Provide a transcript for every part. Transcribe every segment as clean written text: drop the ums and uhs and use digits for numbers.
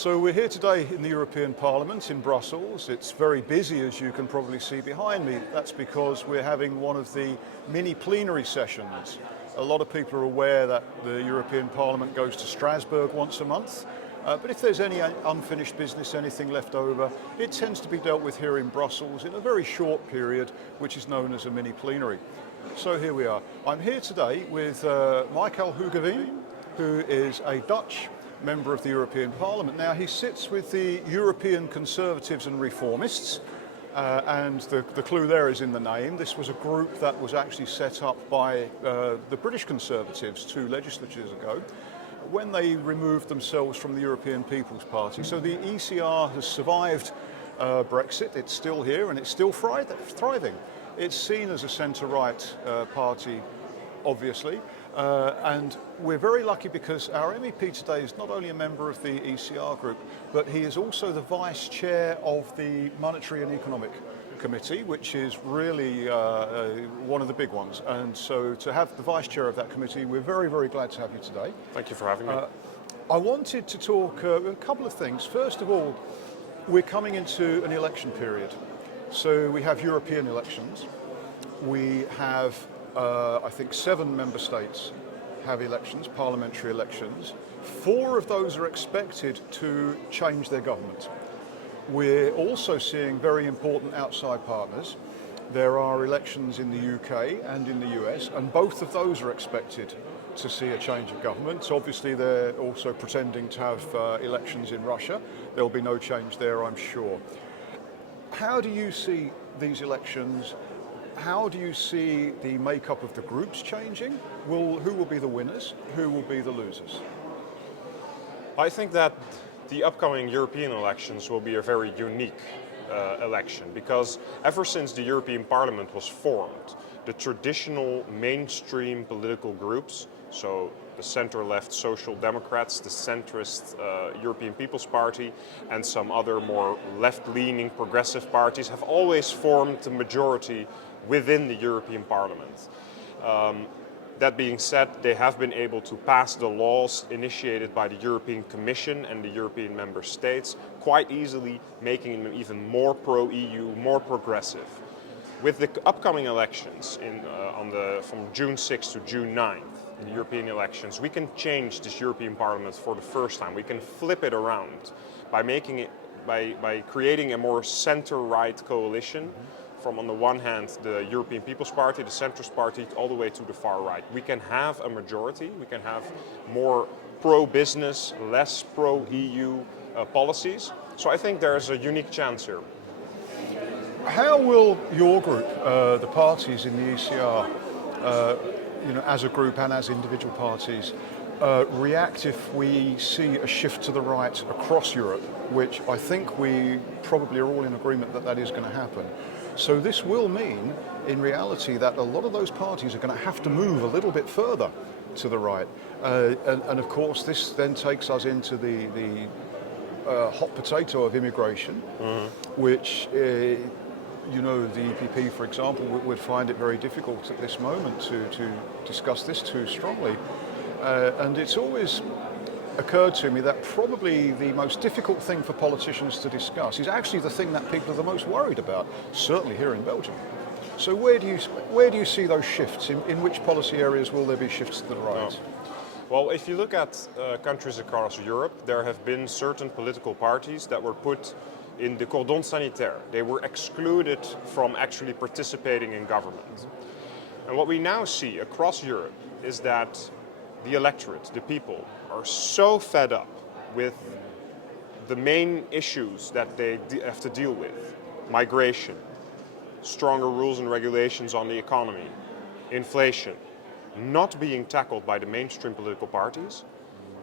So we're here today in the European Parliament in Brussels. It's very busy, as you can probably see behind me. That's because we're having one of the mini plenary sessions. A lot of people are aware that the European Parliament goes to Strasbourg once a month. But if there's any unfinished business, anything left over, it tends to be dealt with here in Brussels in a very short period, which is known as a mini plenary. So here we are. I'm here today with Michiel Hoogeveen, who is a Dutch member of the European Parliament. Now, he sits with the European Conservatives and Reformists, and the clue there is in the name. This was a group that was actually set up by the British Conservatives 2 legislatures ago, when they removed themselves from the European People's Party. So the ECR has survived Brexit. It's still here and it's still thriving. It's seen as a centre-right party, obviously, and we're very lucky because our MEP today is not only a member of the ECR group, but he is also the Vice Chair of the Monetary and Economic Committee, which is really one of the big ones. And so to have the Vice Chair of that committee, we're very, very glad to have you today. Thank you for having me. I wanted to talk a couple of things. First of all, we're coming into an election period. So we have European elections. We have, I think, 7 member states have elections, parliamentary elections. 4 of those are expected to change their government. We're also seeing very important outside partners. There are elections in the UK and in the US, and both of those are expected to see a change of government. Obviously, they're also pretending to have elections in Russia. There'll be no change there, I'm sure. How do you see these elections? How do you see the makeup of the groups changing? Who will be the winners? Who will be the losers? I think that the upcoming European elections will be a very unique election because ever since the European Parliament was formed, the traditional mainstream political groups, so the center-left Social Democrats, the centrist European People's Party, and some other more left-leaning progressive parties have always formed the majority within the European Parliament. That being said, they have been able to pass the laws initiated by the European Commission and the European member states quite easily, making them even more pro-EU, more progressive. With the upcoming elections from June 6th to June 9th, the European elections, we can change this European Parliament for the first time. We can flip it around by creating a more center-right coalition. From, on the one hand, the European People's Party, the centrist party, all the way to the far right. We can have a majority, we can have more pro-business, less pro-EU policies. So I think there's a unique chance here. How will your group, the parties in the ECR, as a group and as individual parties, react if we see a shift to the right across Europe, which I think we probably are all in agreement that is going to happen. So this will mean, in reality, that a lot of those parties are going to have to move a little bit further to the right. And of course, this then takes us into the hot potato of immigration, which, the EPP, for example, would find it very difficult at this moment to discuss this too strongly. And it's always occurred to me that probably the most difficult thing for politicians to discuss is actually the thing that people are the most worried about, certainly here in Belgium. So where do you see those shifts? In which policy areas will there be shifts to the right? Well, if you look at countries across Europe, there have been certain political parties that were put in the cordon sanitaire. They were excluded from actually participating in government. And what we now see across Europe is that the electorate, the people, are so fed up with the main issues that they have to deal with. Migration, stronger rules and regulations on the economy, inflation, not being tackled by the mainstream political parties,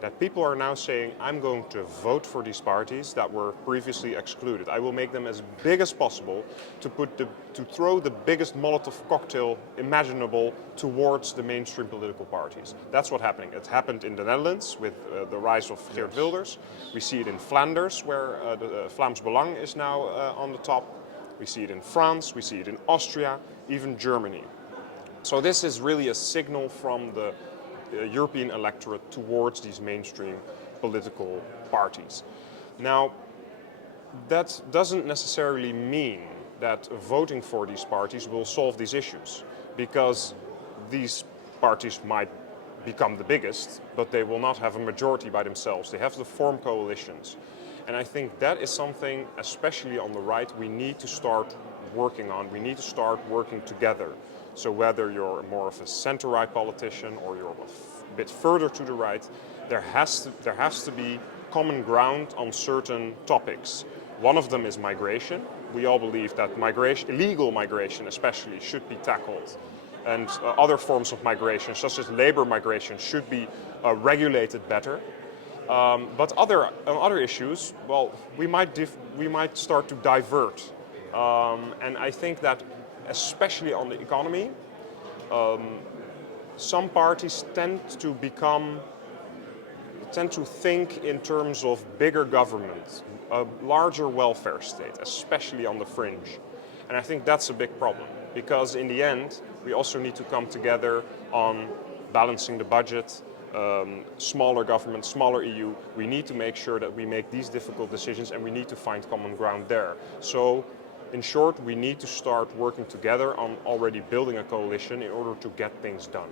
that people are now saying, I'm going to vote for these parties that were previously excluded. I will make them as big as possible to throw the biggest Molotov cocktail imaginable towards the mainstream political parties. That's what's happening. It happened in the Netherlands with the rise of Geert Wilders. We see it in Flanders, where the Vlaams Belang is now on the top. We see it in France, we see it in Austria, even Germany. So this is really a signal from the European electorate towards these mainstream political parties. Now, that doesn't necessarily mean that voting for these parties will solve these issues, because these parties might become the biggest, but they will not have a majority by themselves. They have to form coalitions. And I think that is something, especially on the right, we need to start working on. We need to start working together. So whether you're more of a center-right politician or you're a bit further to the right, there has to be common ground on certain topics. One of them is migration. We all believe that migration, illegal migration especially, should be tackled. And other forms of migration, such as labor migration, should be regulated better. But other issues, well, we might start to divert. And I think that, especially on the economy, some parties tend to think in terms of bigger government, a larger welfare state, especially on the fringe. And I think that's a big problem, because in the end, we also need to come together on balancing the budget, smaller government, smaller EU. We need to make sure that we make these difficult decisions, and we need to find common ground there. So, in short, we need to start working together on already building a coalition in order to get things done.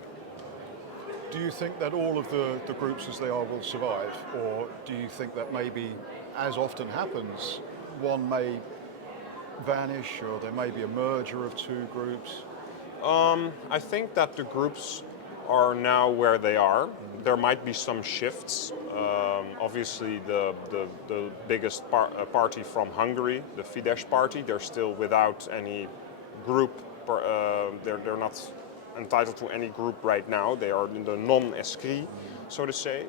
Do you think that all of the groups as they are will survive, or do you think that maybe, as often happens, one may vanish, or there may be a merger of two groups? I think that the groups are now where they are. There might be some shifts. Obviously, the biggest party from Hungary, the Fidesz party, they're still without any group. They're not entitled to any group right now. They are in the non-escrit, so to say,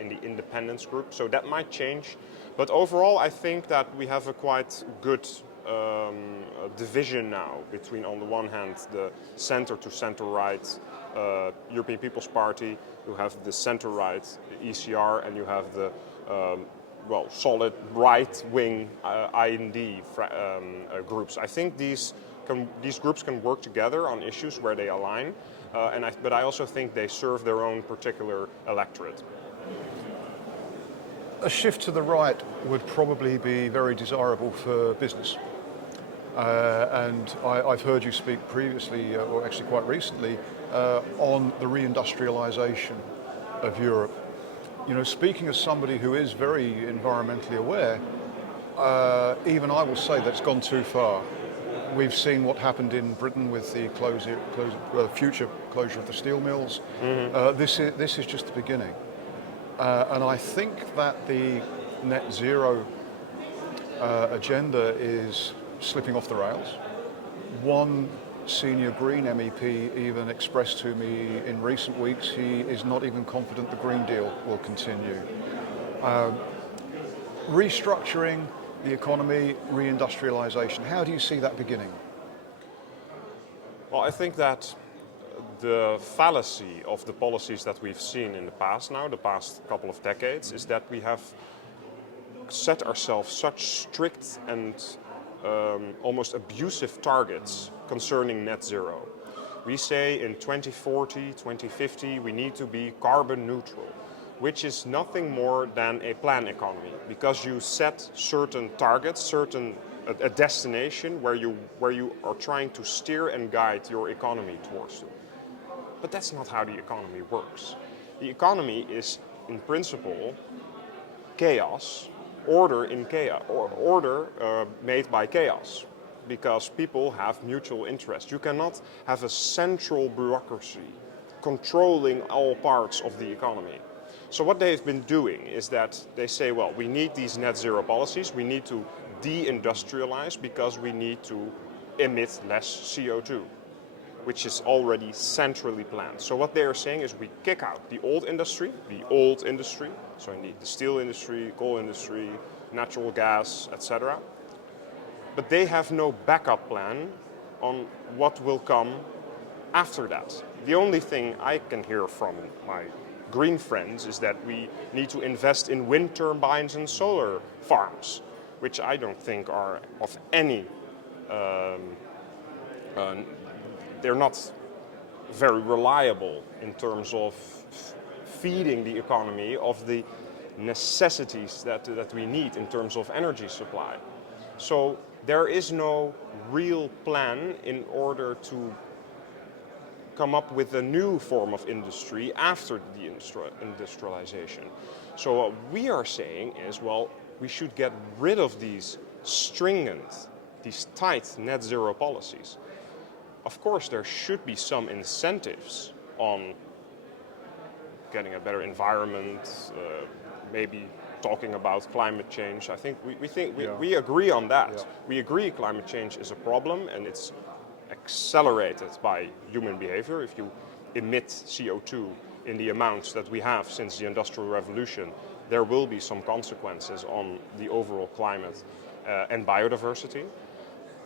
in the independence group. So that might change. But overall, I think that we have a quite good division now between, on the one hand, the center to center-right European People's Party, you have the center-right ECR, and you have the solid right-wing IND groups. I think these groups can work together on issues where they align, but I also think they serve their own particular electorate. A shift to the right would probably be very desirable for business. And I've heard you speak previously, or actually quite recently, on the reindustrialization of Europe. You know, speaking as somebody who is very environmentally aware, even I will say that it's gone too far. We've seen what happened in Britain with the future closure of the steel mills. This is just the beginning. And I think that the net zero agenda is slipping off the rails. One senior Green MEP even expressed to me in recent weeks he is not even confident the Green Deal will continue. Restructuring the economy, reindustrialization, how do you see that beginning? Well, I think that the fallacy of the policies that we've seen in the past couple of decades, is that we have set ourselves such strict and almost abusive targets concerning net zero. We say in 2040, 2050, we need to be carbon neutral, which is nothing more than a plan economy, because you set certain targets, a destination where you are trying to steer and guide your economy towards it. But that's not how the economy works. The economy is, in principle, chaos, order in chaos, or order made by chaos, because people have mutual interest. You cannot have a central bureaucracy controlling all parts of the economy. So what they've been doing is that they say, well, we need these net zero policies, we need to deindustrialize because we need to emit less CO2, which is already centrally planned. So what they are saying is we kick out the old industry, so indeed the steel industry, coal industry, natural gas, etc. But they have no backup plan on what will come after that. The only thing I can hear from my green friends is that we need to invest in wind turbines and solar farms, which I don't think are of any, they're not very reliable in terms of feeding the economy of the necessities that we need in terms of energy supply. So there is no real plan in order to come up with a new form of industry after the industrialization. So what we are saying is, well, we should get rid of these stringent, these tight net zero policies. Of course, there should be some incentives on getting a better environment, maybe talking about climate change. I think we agree on that. Yeah. We agree climate change is a problem and it's accelerated by human behavior. If you emit CO2 in the amounts that we have since the Industrial Revolution, there will be some consequences on the overall climate and biodiversity.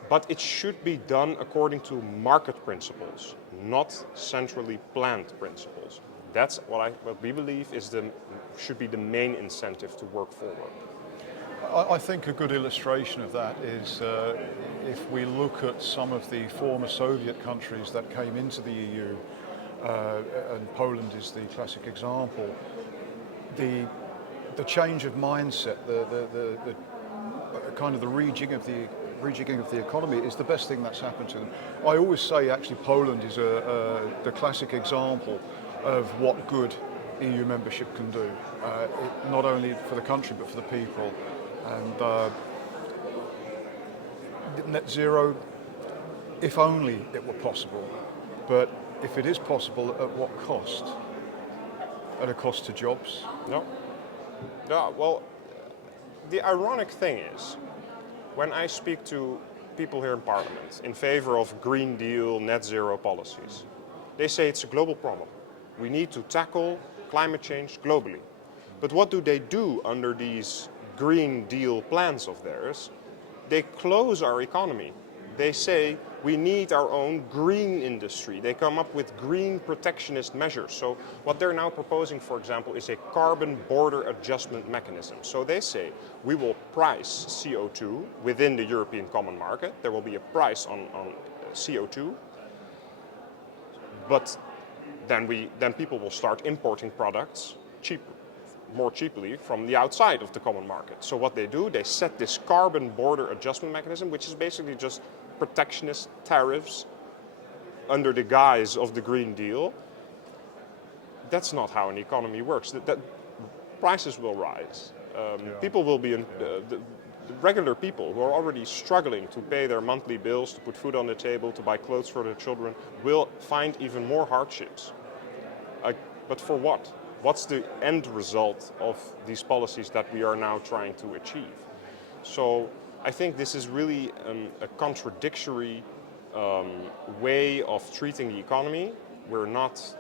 But it should be done according to market principles, not centrally planned principles. That's what we believe should be the main incentive to work forward. I think a good illustration of that is if we look at some of the former Soviet countries that came into the EU, and Poland is the classic example, the change of mindset, the kind of the rejigging of the economy is the best thing that's happened to them. I always say actually Poland is the classic example of what good EU membership can do, not only for the country but for the people. And net zero, if only it were possible, but if it is possible, at what cost? At a cost to jobs? No. Well, the ironic thing is, when I speak to people here in Parliament in favor of Green Deal, net zero policies, they say it's a global problem. We need to tackle climate change globally. But what do they do under these Green Deal plans of theirs? They close our economy. They say we need our own green industry. They come up with green protectionist measures. So what they're now proposing, for example, is a carbon border adjustment mechanism. So they say we will price CO2 within the European common market. There will be a price on CO2. But then people will start importing products more cheaply from the outside of the common market. So what they do, they set this carbon border adjustment mechanism, which is basically just protectionist tariffs under the guise of the Green Deal. That's not how an economy works. That prices will rise. People will be the regular people who are already struggling to pay their monthly bills, to put food on the table, to buy clothes for their children, will find even more hardships. But for what? What's the end result of these policies that we are now trying to achieve? So I think this is really a contradictory way of treating the economy. We're not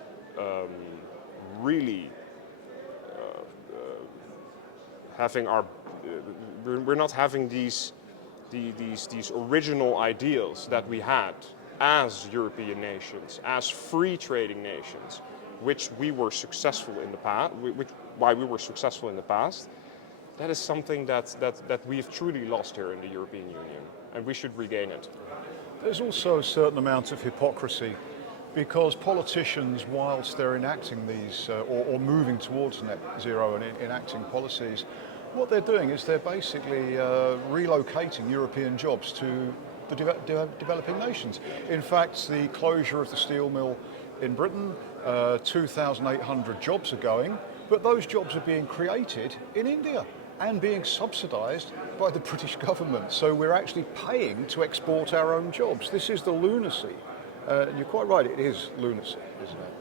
really having we're not having these original ideals that we had as European nations, as free trading nations, which we were successful in the past, why we were successful in the past. That is something that we've truly lost here in the European Union, and we should regain it. There's also a certain amount of hypocrisy, because politicians, whilst they're enacting these or moving towards net zero and enacting policies, what they're doing is they're basically relocating European jobs to the developing nations. In fact, the closure of the steel mill in Britain, 2,800 jobs are going, but those jobs are being created in India and being subsidised by the British government. So we're actually paying to export our own jobs. This is the lunacy. And you're quite right, it is lunacy, isn't it?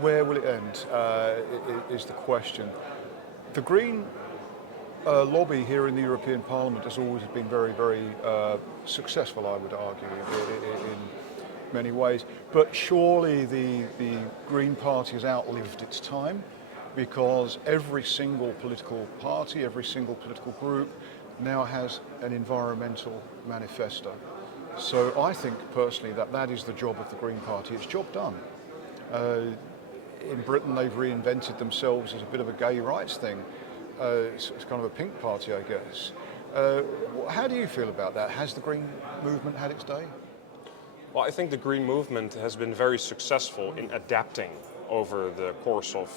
Where will it end, is the question. The Green lobby here in the European Parliament has always been very, very successful, I would argue, in many ways. But surely the Green Party has outlived its time, because every single political party, every single political group now has an environmental manifesto. So I think personally that is the job of the Green Party. It's job done. In Britain, they've reinvented themselves as a bit of a gay rights thing. It's kind of a pink party, I guess. How do you feel about that? Has the Green movement had its day? Well, I think the Green movement has been very successful in adapting over the course of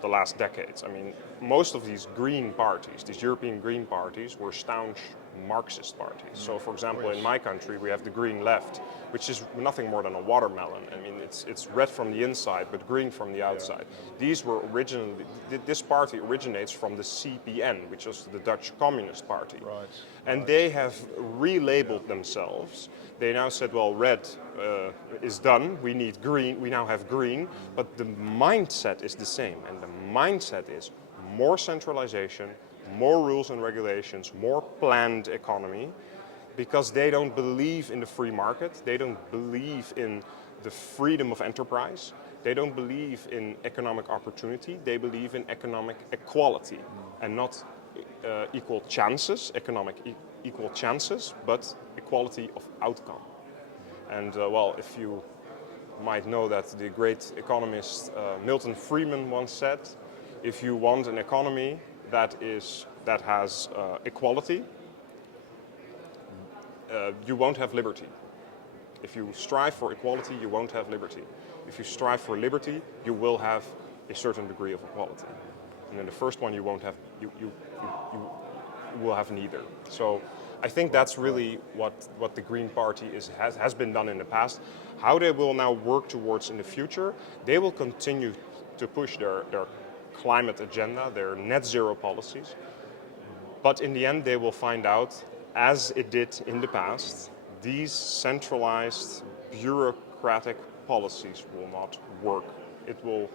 the last decades. I mean, most of these green parties, these European green parties, were staunch Marxist parties. So, for example, in my country, we have the Green Left, which is nothing more than a watermelon. I mean, it's red from the inside, but green from the outside. These were originally, this party originates from the CPN, which is the Dutch Communist Party. Right. And they have relabeled themselves. They now said, well, red is done, we need green, we now have green, but the mindset is the same. And the mindset is more centralization, more rules and regulations, more planned economy, because they don't believe in the free market, they don't believe in the freedom of enterprise, they don't believe in economic opportunity, they believe in economic equality, and not equal chances, equal chances, but equality of outcome. And well, if you might know that the great economist Milton Friedman once said, if you want an economy that has equality, you won't have liberty. If you strive for equality, you won't have liberty. If you strive for liberty, you will have a certain degree of equality. And then the first one you won't have, you will have neither. So I think that's really what the Green Party has been done in the past. How they will now work towards in the future, they will continue to push their climate agenda, their net zero policies. But in the end, they will find out, as it did in the past, these centralized bureaucratic policies will not work. It will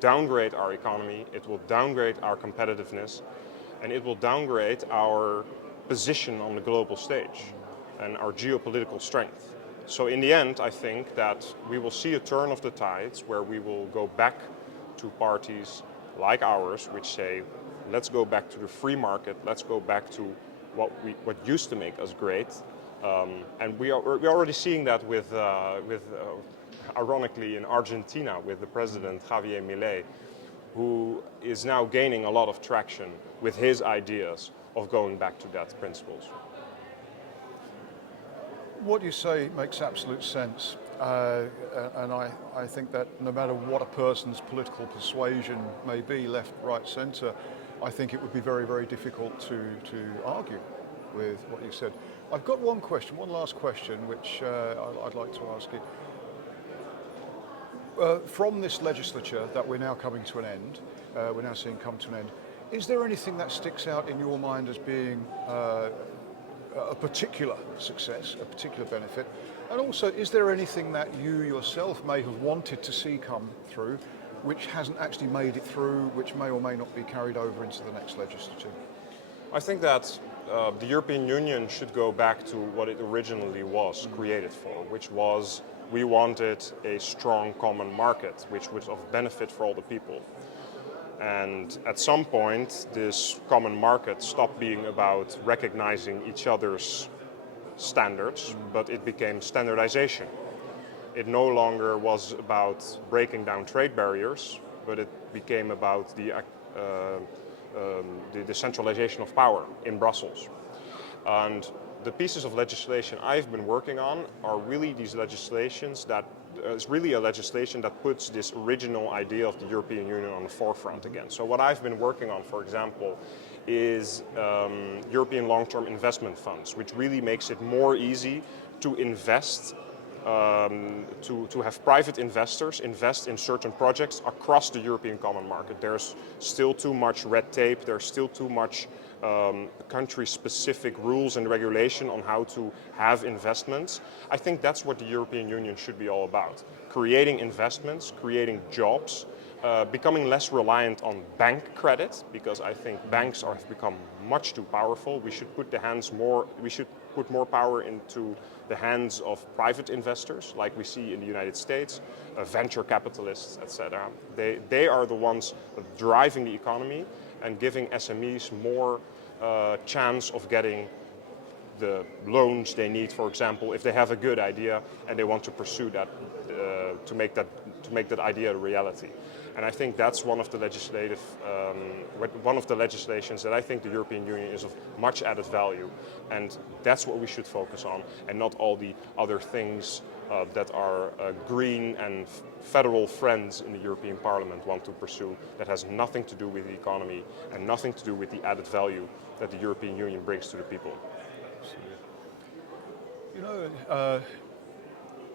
downgrade our economy, it will downgrade our competitiveness, and it will downgrade our position on the global stage and our geopolitical strength. So in the end, I think that we will see a turn of the tides where we will go back to parties like ours, which say, let's go back to the free market, let's go back to what used to make us great. And we're already seeing that with ironically, in Argentina with the president Javier Milei, who is now gaining a lot of traction with his ideas of going back to that principles. What you say makes absolute sense. And I think that no matter what a person's political persuasion may be, left, right, centre, I think it would be very, very difficult to argue with what you said. I've got one last question, which I'd like to ask you. From this legislature that we're now coming to an end, we're now seeing come to an end, is there anything that sticks out in your mind as being a particular success, a particular benefit? And also, is there anything that you yourself may have wanted to see come through, which hasn't actually made it through, which may or may not be carried over into the next legislature? I think that the European Union should go back to what it originally was created for, which was we wanted a strong common market, which was of benefit for all the people. And at some point, this common market stopped being about recognizing each other's standards, but it became standardization. It no longer was about breaking down trade barriers, but it became about the centralization of power in Brussels. And the pieces of legislation I've been working on are really these legislations that is really a legislation that puts this original idea of the European Union on the forefront again. So what I've been working on, for example, is European long-term investment funds, which really makes it more easy to invest, to have private investors invest in certain projects across the European common market. There's still too much red tape, there's still too much country-specific rules and regulation on how to have investments. I think that's what the European Union should be all about. Creating investments, creating jobs, becoming less reliant on bank credit, because I think banks have become much too powerful. We should put more power into the hands of private investors, like we see in the United States, venture capitalists, etc. They are the ones driving the economy and giving SMEs more chance of getting the loans they need, for example, if they have a good idea and they want to pursue that, to make that idea a reality. And I think that's one of the legislations that I think the European Union is of much added value, and that's what we should focus on, and not all the other things that our green and federal friends in the European Parliament want to pursue. That has nothing to do with the economy and nothing to do with the added value that the European Union brings to the people. You know,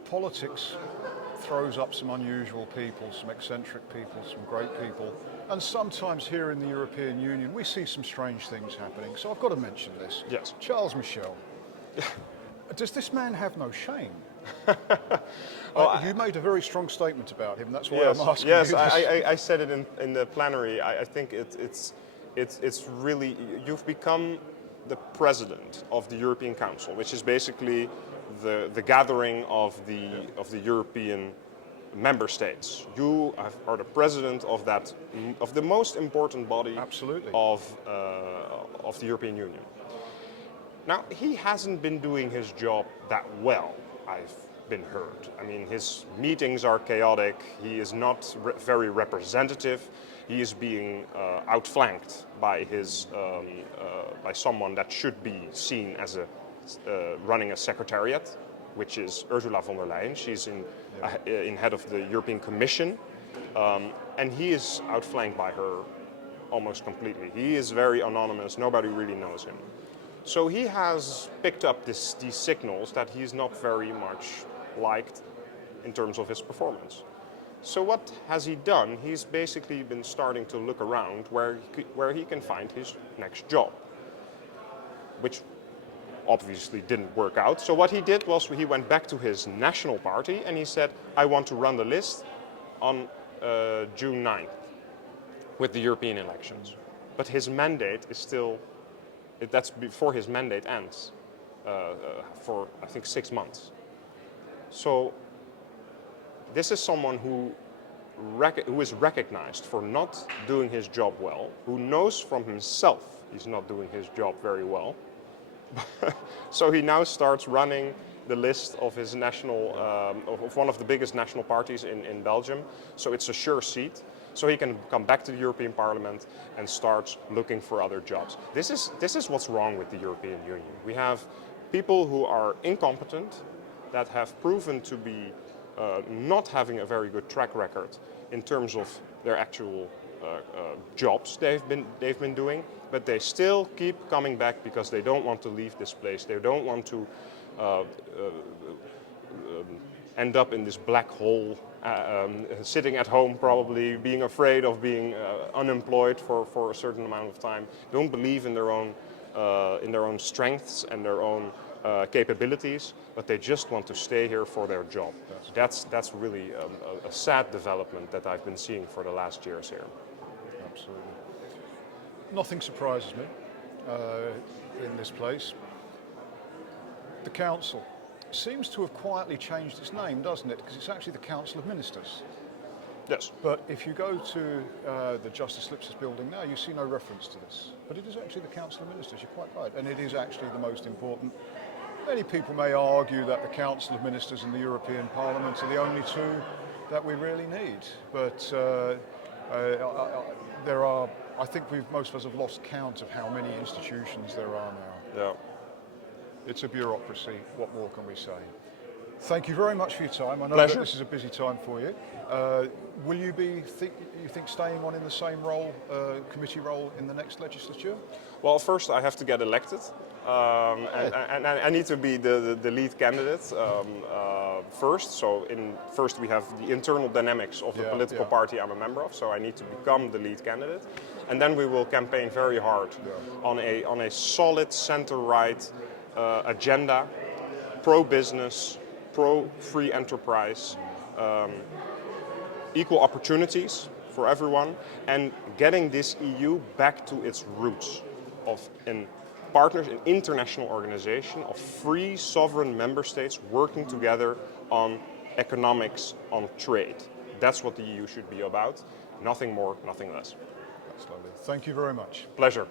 politics throws up some unusual people, some eccentric people, some great people, and sometimes here in the European Union we see some strange things happening. So I've got to mention this. Yes. Charles Michel. Does this man have no shame? You made a very strong statement about him. That's why yes, I'm asking yes, you this. I said it in the plenary. I think it's really, you've become the president of the European Council, which is basically the gathering of the European member states. You are the president of the most important body Absolutely. of the European Union. Now, he hasn't been doing his job that well, I've been heard. I mean, his meetings are chaotic, he is not very representative, he is being outflanked by by someone that should be seen as running a secretariat, which is Ursula von der Leyen. She's in head of the European Commission, and he is outflanked by her almost completely. He is very anonymous, nobody really knows him. So he has picked up these signals that he's not very much liked in terms of his performance. So what has he done? He's basically been starting to look around where he can find his next job, which obviously didn't work out. So what he did was he went back to his national party and he said, I want to run the list on June 9th with the European elections. But his mandate is still, that's before his mandate ends for I think 6 months. So this is someone who is recognized for not doing his job well, who knows from himself he's not doing his job very well. So he now starts running the list of his national, of one of the biggest national parties in Belgium. So it's a sure seat. So he can come back to the European Parliament and start looking for other jobs. This is what's wrong with the European Union. We have people who are incompetent, that have proven to be not having a very good track record in terms of their actual jobs they've been doing, but they still keep coming back because they don't want to leave this place. They don't want to end up in this black hole, sitting at home probably, being afraid of being unemployed for a certain amount of time. Don't believe in their own strengths and their own capabilities, but they just want to stay here for their job. That's really a sad development that I've been seeing for the last years here. Absolutely. Nothing surprises me in this place. The Council seems to have quietly changed its name, doesn't it? Because it's actually the Council of Ministers. Yes. But if you go to the Justice Lipsis building now, you see no reference to this. But it is actually the Council of Ministers, you're quite right. And it is actually the most important. Many people may argue that the Council of Ministers and the European Parliament are the only two that we really need. But there are, I think most of us have lost count of how many institutions there are now. Yeah. It's a bureaucracy, what more can we say? Thank you very much for your time. I know Pleasure. that this is a busy time for you. Will you be, you think, staying on in the same role, committee role in the next legislature? Well, first I have to get elected, and I need to be the lead candidate first. So first we have the internal dynamics of the political party I'm a member of, so I need to become the lead candidate. And then we will campaign very hard on a solid center-right agenda, pro-business, pro-free enterprise, equal opportunities for everyone, and getting this EU back to its roots of an international organization of free sovereign member states working together on economics, on trade. That's what the EU should be about. Nothing more, nothing less. That's lovely. Thank you very much. Pleasure.